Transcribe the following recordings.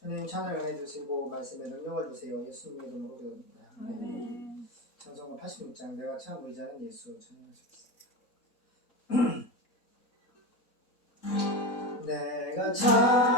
하나님 찬양을 해주시고 말씀에 능력을 주세요. 예수님의 이름으로 기도합니다. 아멘. 찬송가 86장 내가 참 의자는 예수 찬양하시겠습니다. 내가 참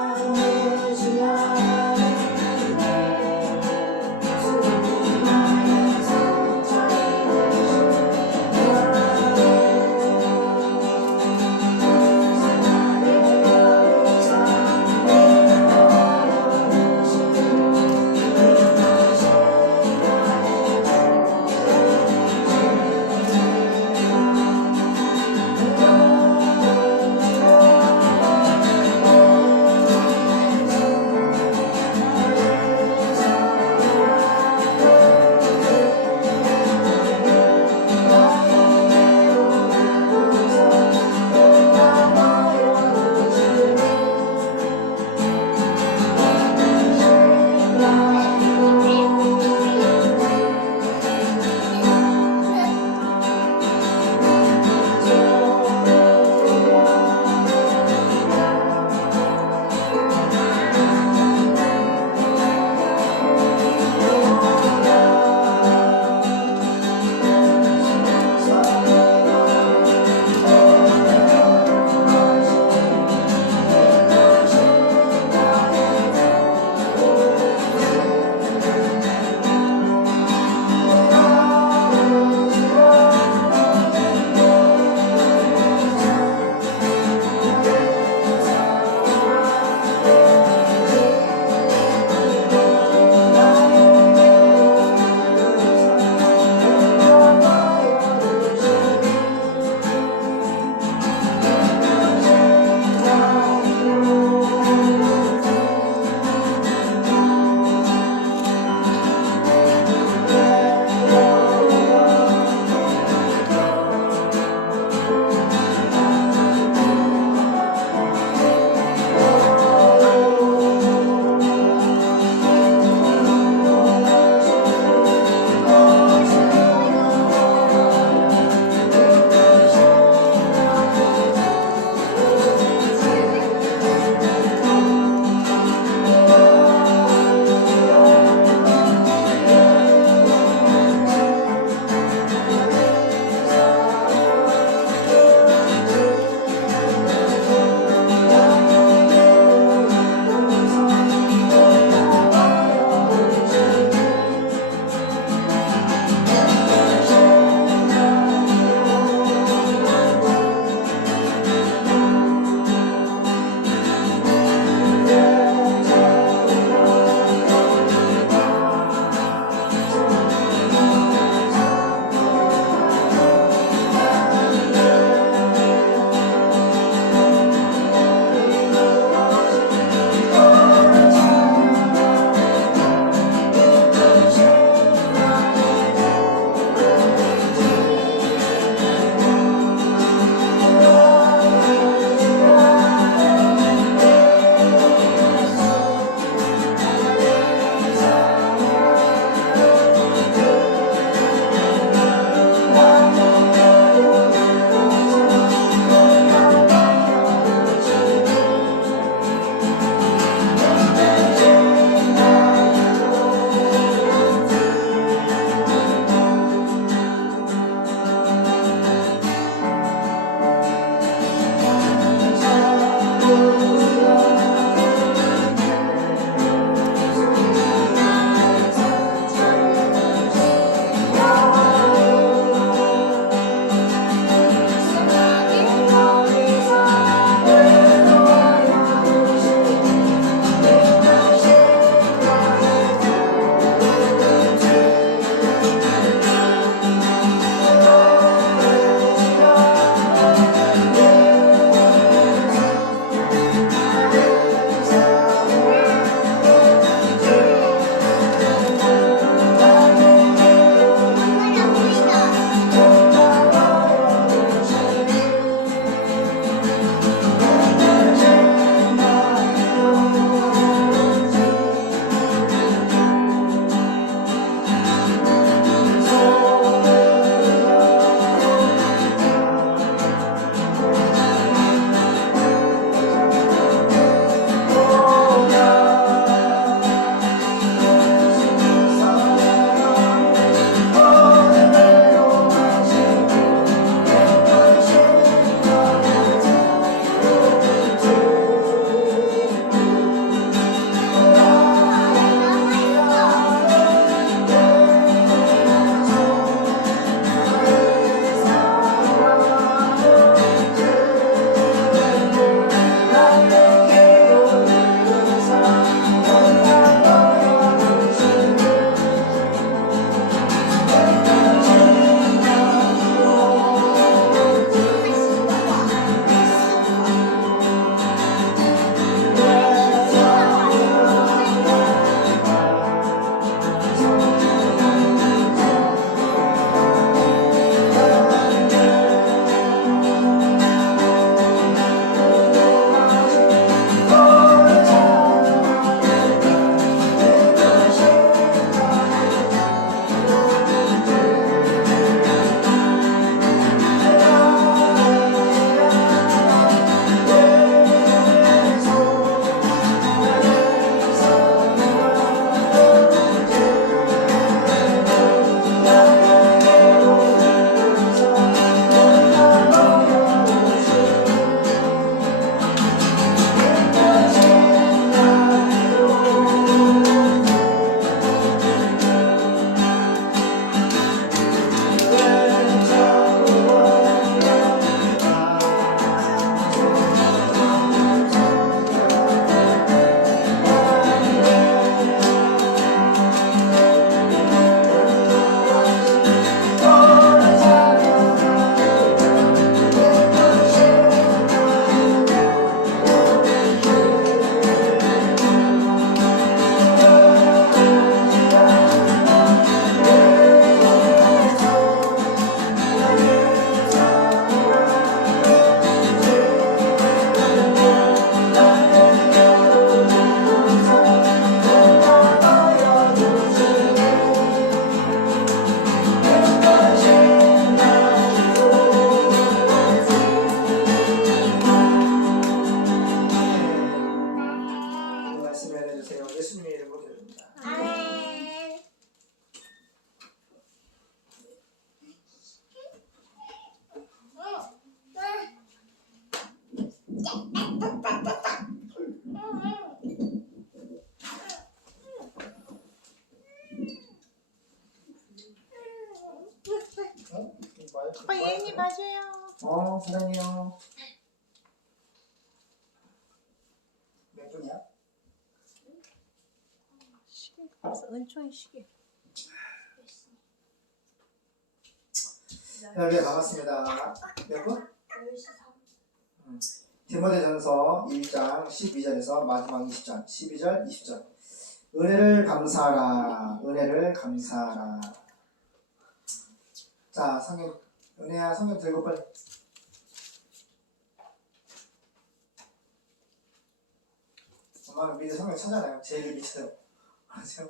예인이 봐줘요. 어, 사랑해요. 몇 분이야? 시계 그래서 은총이 시계. 네, 반갑습니다. 몇 분? 디모데전서 1장 12절에서 마지막 20절, 12절, 20절. 은혜를 감사하라. 은혜를 감사하라. 자, 성경 은혜야 성경 들고 빨리. 엄마는 미리 성경 찾아놔요. 제일 밑에요. 아세요?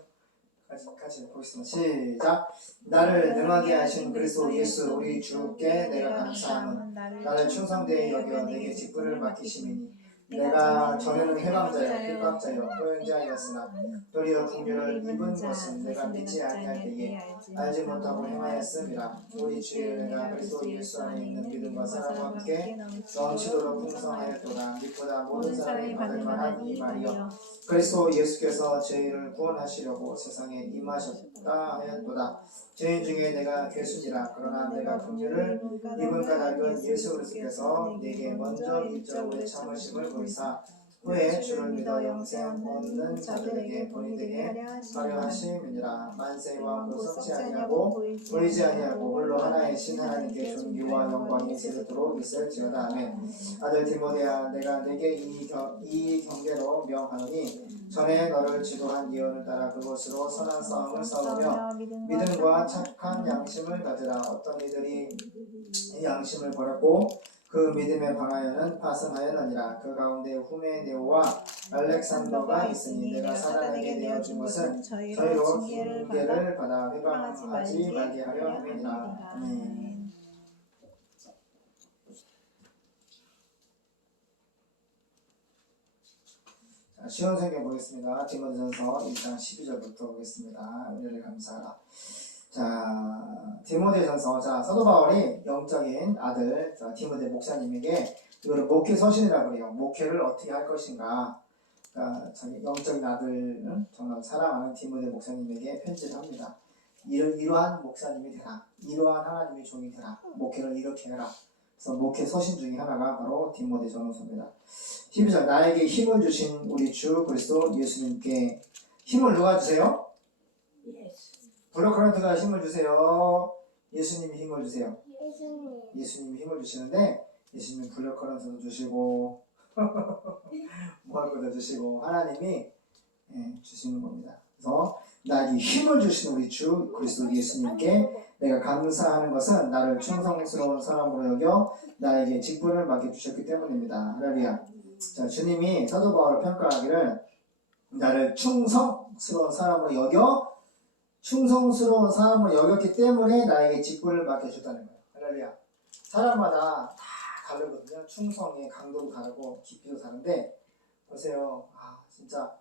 같이 같이 보겠습니다. 시작. 나를 능하게 하신 그리스도 예수 우리 주께 내가 감사함은 나를 충성되이 여겨 내게 직분을 맡기심이니 내가 전에는 해방자여 핍박자여 호연자였으나 도리어 궁유를 입은 것은 내가 믿지 아니할 때에 알지 못하고 행하였음이라 우리 주의 은혜가 그리스도 예수 안에 있는 믿음과 사랑과 함께 넘치도록 풍성하였도다. 믿보다 모든 사람이 받을 만한 이 말이여 그리스도 예수께서 저희를 구원하시려고 세상에 임하셨다 하였도다 죄인 중에 내가 괴순이라. 그러나 내가 긍휼을 입은 까닭은 예수 그리스도께서 내게 먼저 일적으로 참으심을 보이사 후에 주를 믿어 영생 얻는 자들에게 본이 되게 하려 하심이니라. 만세와 고성치 아니하고 보이지 아니하고 홀로 하나의 신 하나님께 존귀와 영광이 세도록 있을지어다. 아멘. 아들 디모데야 내가 내게 이, 경, 이 경계로 명하노니 전에 너를 지도한 예언을 따라 그것으로 선한 싸움을 싸우며 믿음과 착한 양심을 가지라. 어떤 이들이 이 양심을 버렸고 그 믿음에 관하여는 파승하였느니라 그 가운데 후메네오와 알렉산더가 있으니 내가 사단에게 내어준 것은 저희로 징계를 받아 회방하지 말게 하려 함이니라 아멘. 자, 쉬운 성경 보겠습니다. 디모데전서 1장 12절부터 보겠습니다. 은혜를 감사하라. 자, 디모데전서 자 사도 바울이 영적인 아들 자, 디모데 목사님에게 이거를 목회 서신이라고 그래요. 목회를 어떻게 할 것인가. 그러니까 자기 영적인 아들은 정말 사랑하는 디모데 목사님에게 편지를 합니다. 이러, 이러한 목사님이 되라. 이러한 하나님의 종이 되라. 목회를 이렇게 해라. 그래서 목회 서신 중에 하나가 바로 디모데 전후서입니다. 12절 나에게 힘을 주신 우리 주 그리스도 예수님께 힘을 누가 주세요? 블로커런트가 힘을 주세요. 예수님이 힘을 주세요. 예수님이 힘을 주시는데 예수님이 블로커런트도 주시고 뭐할 것도 주시고 하나님이 예, 주시는 겁니다. 그래서 나에게 힘을 주신 우리 주 그리스도 예수님께 내가 감사하는 것은 나를 충성스러운 사람으로 여겨 나에게 직분을 맡겨주셨기 때문입니다. 할렐루야. 자, 주님이 사도 바울을 평가하기를 나를 충성스러운 사람으로 여겨 충성스러운 사람으로 여겼기 때문에 나에게 직분을 맡겨줬다는 거예요. 할렐루야. 사람마다 다 다르거든요. 충성의 강도도 다르고 깊이도 다른데 보세요. 아 진짜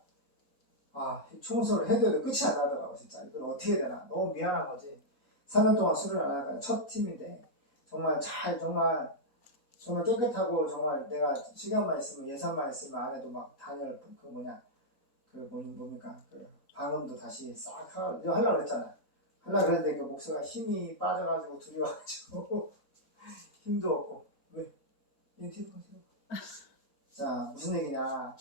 아 충성을 해도 끝이 안 나더라고 진짜 이걸 어떻게 되나 너무 미안한 거지. 3년 동안 술을 안 하다가 첫 팀인데 정말 잘 정말 정말 깨끗하고 정말 내가 시간만 있으면 예산만 있으면 안 해도 막 단열 그 뭐냐 그 뭐니 뭡니까 그 방음도 다시 싹 하, 하려고 그랬잖아 하려고 그랬는데 그 목소리가 힘이 빠져가지고 두려워가지고 힘도 없고. 왜? 인티브 자 무슨 얘기냐.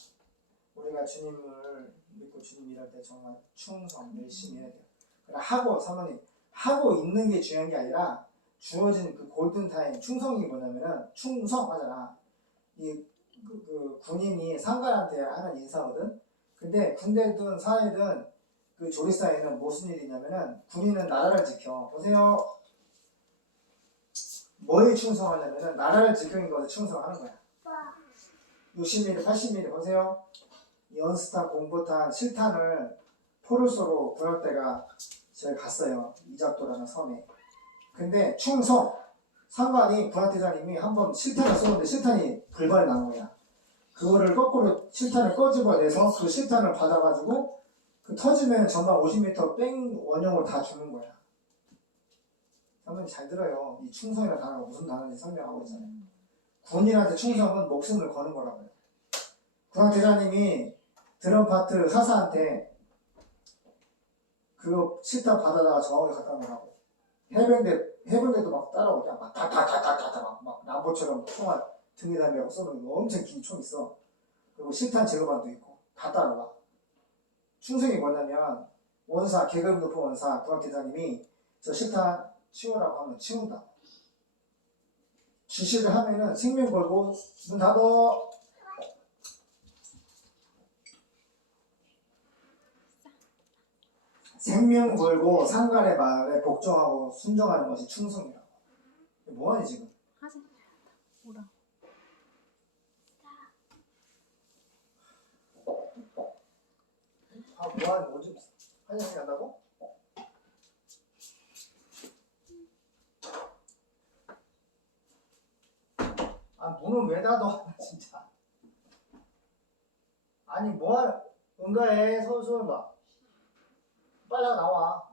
우리가 주님을 믿고 주님 일할 때 정말 충성 열심히 해야 돼요. 그러나 하고 사모님 하고 있는 게 중요한 게 아니라 주어진 그 골든 타임 충성이 뭐냐면은 충성하잖아. 이 그, 그 군인이 상관한테 하는 인사거든 근데 군대든 사회든 그 조리사에는 무슨 일이 있냐면은 군인은 나라를 지켜. 보세요. 뭐에 충성하냐면은 나라를 지키는 것에 충성하는 거야. 60mm 80mm 보세요. 연스탄 공보탄 실탄을 포르소로 군함대가 제가 갔어요. 이작도라는 섬에. 근데 충성! 상관이 군함대장님이 한번 실탄을 쏘는데 실탄이 불발이 난 거야 그거를 거꾸로 실탄을 꺼집어내서 그 실탄을 받아가지고 그 터지면 전방 50m 뺑 원형으로 다 죽는 거야. 선생님 잘 들어요. 이 충성이라는 단어가 무슨 단어인지 설명하고 있잖아요. 군인한테 충성은 목숨을 거는 거라고요. 구랑 대장님이 드럼 파트 하사한테 그거 실탄 받아다가 정확하게 갖다 놓으라고. 해병대 해병대도 막 따라오고 그냥 막 다다다다다다 막, 막 남보처럼 총알 메고 쏘는 거 엄청 긴 총 있어. 그리고 실탄 제거반도 있고 다 따라와. 충성이 뭐냐면 원사 계급 높은 원사 구학 대장님이 저 실탄 치우라고 하면 치운다. 지시를 하면은 생명 걸고 문 닫어. 생명 걸고 상관의 말에 복종하고 순종하는 것이 충성이라고. 뭐하니 지금? 하세요. 뭐라? 아 뭐하니? 뭐좀 화장실 간다고? 아 문은 왜 닫아 진짜 아니 뭐하 응가해 서울 봐 빨리 나와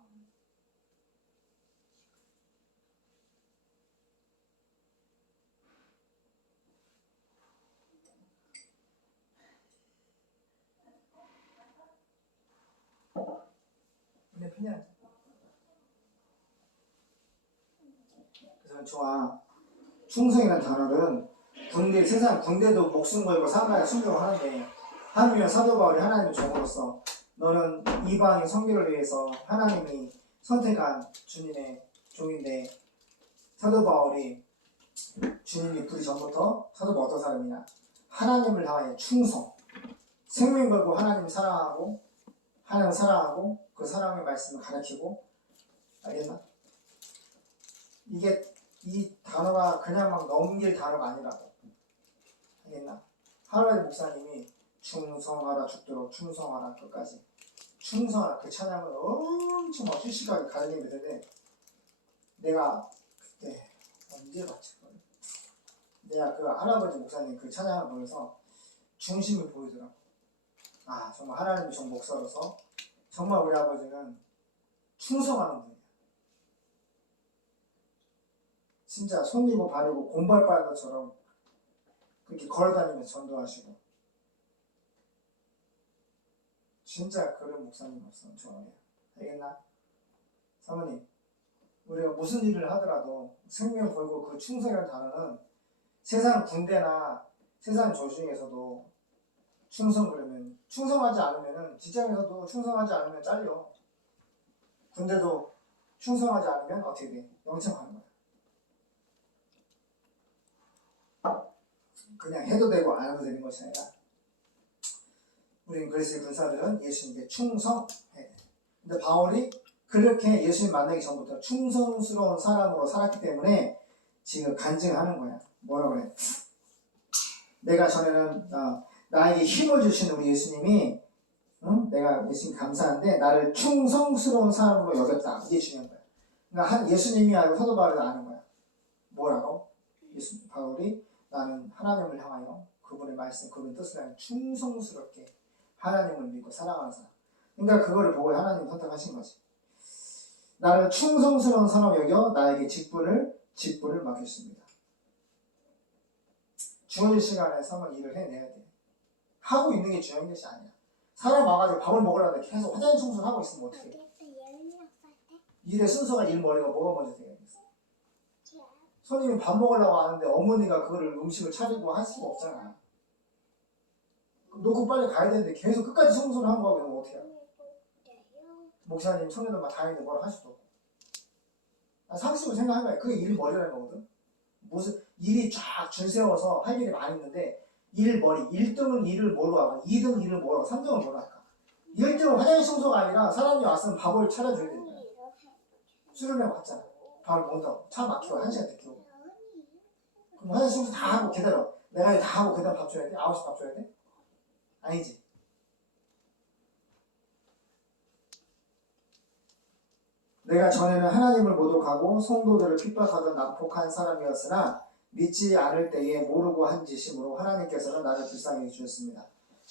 근데 그냥 그래서 좋아. 충성이라는 단어는 군대 세상 군대도 목숨 걸고 상가에 순종하는데 하나님의 사도 바울이 하나님의 종으로서 너는 이방인 성교를 위해서 하나님이 선택한 주님의 종인데 사도 바울이 주님이 부리 전부터 사도 바울 어떤 사람이냐? 하나님을 향하여 충성. 생명 걸고 하나님 사랑하고 하나님 사랑하고 그 사랑의 말씀을 가르치고 알겠나? 이게 이 단어가 그냥 막 넘길 단어가 아니라고 알겠나? 하루에 목사님이 충성하라 죽도록 충성하라 끝까지 충성하라 그 찬양을 엄청 막 실시간에 가르치게 되는데 내가 그때 언제 봤지? 내가 그 할아버지 목사님 그 찬양을 보면서 중심을 보이더라고 아 정말 하나님이 정 목사로서 정말 우리 아버지는 충성하는 분이야. 진짜 손이고 발이고 곰발 빨는 것처럼 그렇게 걸어다니면서 전도하시고. 진짜 그런 목사님 없으면 좋아해요. 알겠나? 사모님 우리가 무슨 일을 하더라도 생명 걸고 그 충성이라는 단어는 세상 군대나 세상 조중에서도 충성 그러면 충성하지 않으면은 직장에서도 충성하지 않으면 잘려 군대도 충성하지 않으면 어떻게 돼? 영창하는 거야 그냥 해도 되고 안 해도 되는 것이 아니라 우리는 그리스의 군사들은 예수님께 충성해. 근데 바울이 그렇게 예수님 만나기 전부터 충성스러운 사람으로 살았기 때문에 지금 간증하는 거야. 뭐라 그래? 내가 전에는 어, 나에게 힘을 주신 우리 예수님이 응? 내가 예수님 감사한데 나를 충성스러운 사람으로 여겼다. 이게 중요한 거야. 그러니까 한 예수님이 알고 사도 바울이 아는 거야. 뭐라고? 예수 바울이 나는 하나님을 향하여 그분의 말씀, 그분의 뜻을 향해 충성스럽게 하나님을 믿고 사랑하는 사람. 그러니까 그거를 보고 하나님 선택하신 거지. 나를 충성스러운 사람 여겨 나에게 직분을 직분을 맡겼습니다. 주어진 시간에 서면 일을 해내야 돼. 하고 있는 게 중요한 것이 아니야. 사람 와가지고 밥을 먹으라는데 계속 화장실 청소를 하고 있으면 어떡해. 일의 순서가 일 머리가 뭐가 먼저 되겠어. 손님이 밥 먹으려고 하는데 어머니가 그거를 음식을 차리고 할 수가 없잖아. 놓고 빨리 가야 되는데 계속 끝까지 청소를 한 거하고 그러면 어떻게 해? 목사님, 청년들만 다 있는데 뭐라 할 수도 없고. 아, 상식으로 생각해봐요. 그게 일 머리라는 거거든. 무슨 일이 쫙 줄 세워서 할 일이 많이 있는데 일 머리, 1등은 일을 뭐로 하고 2등 일을 뭐로 하고 3등은 뭐로 할까? 1등은 화장실 청소가 아니라 사람이 왔으면 밥을 차려줘야 된다. 수련회 왔잖아. 밥을 먹는다고. 차 막히고 한 시간 됐고. 그럼 화장실 청소 다 하고 기다려. 내가 다 하고 그 다음 밥 줘야 돼? 9시 밥 줘야 돼? 아니지. 내가 전에는 하나님을 모독하고 성도들을 핍박하던 난폭한 사람이었으나 믿지 않을 때에 모르고 한 짓이므로 하나님께서는 나를 불쌍히 주셨습니다.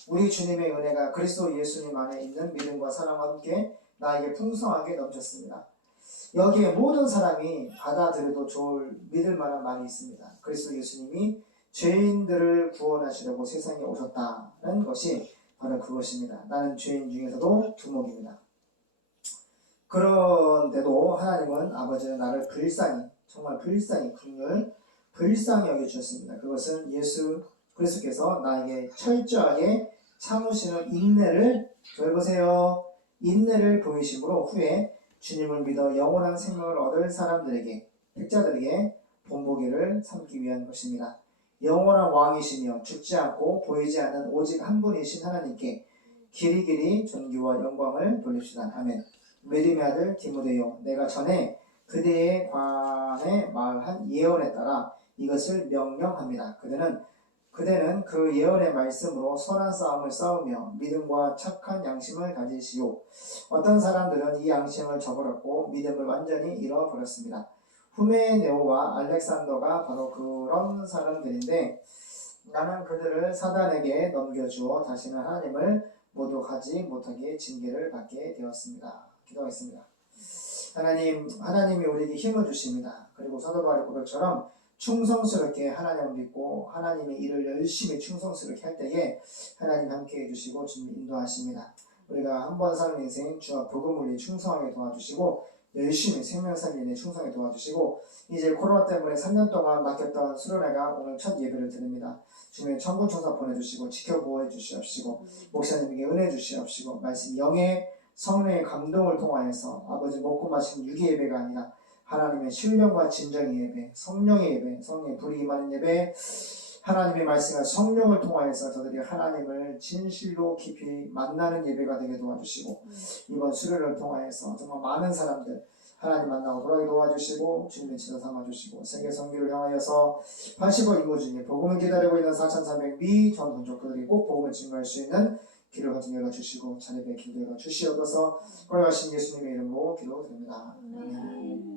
우리 주님의 은혜가 그리스도 예수님 안에 있는 믿음과 사랑과 함께 나에게 풍성하게 넘쳤습니다. 여기에 모든 사람이 받아들여도 좋을 믿을 만한 말이 있습니다. 그리스도 예수님이 죄인들을 구원하시려고 세상에 오셨다는 것이 바로 그것입니다. 나는 죄인 중에서도 두목입니다. 그런데도 하나님은 아버지는 나를 불쌍히 정말 불쌍히 국률 불쌍히 여겨주셨습니다. 그것은 예수 그리스도께서 나에게 철저하게 참으시는 인내를 저해보세요. 인내를 보이심으로 후에 주님을 믿어 영원한 생명을 얻을 사람들에게 택자들에게 본보기를 삼기 위한 것입니다. 영원한 왕이시며 죽지 않고 보이지 않는 오직 한 분이신 하나님께 길이 길이 존귀와 영광을 돌립시다. 아멘. 메림의 아들 디모데요. 내가 전에 그대에 관해 말한 예언에 따라 이것을 명령합니다. 그대는 그대는 그 예언의 말씀으로 선한 싸움을 싸우며 믿음과 착한 양심을 가지시오. 어떤 사람들은 이 양심을 저버렸고 믿음을 완전히 잃어버렸습니다. 후메네오와 알렉산더가 바로 그런 사람들인데 나는 그들을 사단에게 넘겨주어 다시는 하나님을 모독하지 못하게 징계를 받게 되었습니다. 기도하겠습니다. 하나님, 하나님이 우리에게 힘을 주십니다. 그리고 사도 바울의 고백처럼 충성스럽게 하나님을 믿고 하나님의 일을 열심히 충성스럽게 할 때에 하나님 함께 해주시고 주님 인도하십니다. 우리가 한 번 사는 인생 주와 복음을 위해 충성하게 도와주시고 열심히 생명 살리는 충성에 도와주시고 이제 코로나 때문에 3년 동안 맡겼던 수련회가 오늘 첫 예배를 드립니다. 주님의 천군 천사 보내주시고 지켜보호 주시옵시고 목사님에게 은혜 주시옵시고 말씀 영의 성령의 감동을 통하여서 아버지 먹고 마시는 유기 예배가 아니라 하나님의 신령과 진정의 예배, 성령의 예배, 성령의 불이 임하는 예배, 하나님의 말씀과 성령을 통하여서 저들이 하나님을 진실로 깊이 만나는 예배가 되게 도와주시고 이번 수련을 통하여서 정말 많은 사람들 하나님 만나고 돌아오게 도와주시고 주님의 지도 삼아주시고 세계 선교를 향하여서 80억 인구 중에 복음을 기다리고 있는 4,300미 전 동족들이 꼭 복음을 증거할 수 있는 길을 거듭 열어주시고 자립의 길도 열어주시옵소서 걸어가신 예수님의 이름으로 기도드립니다. 아멘.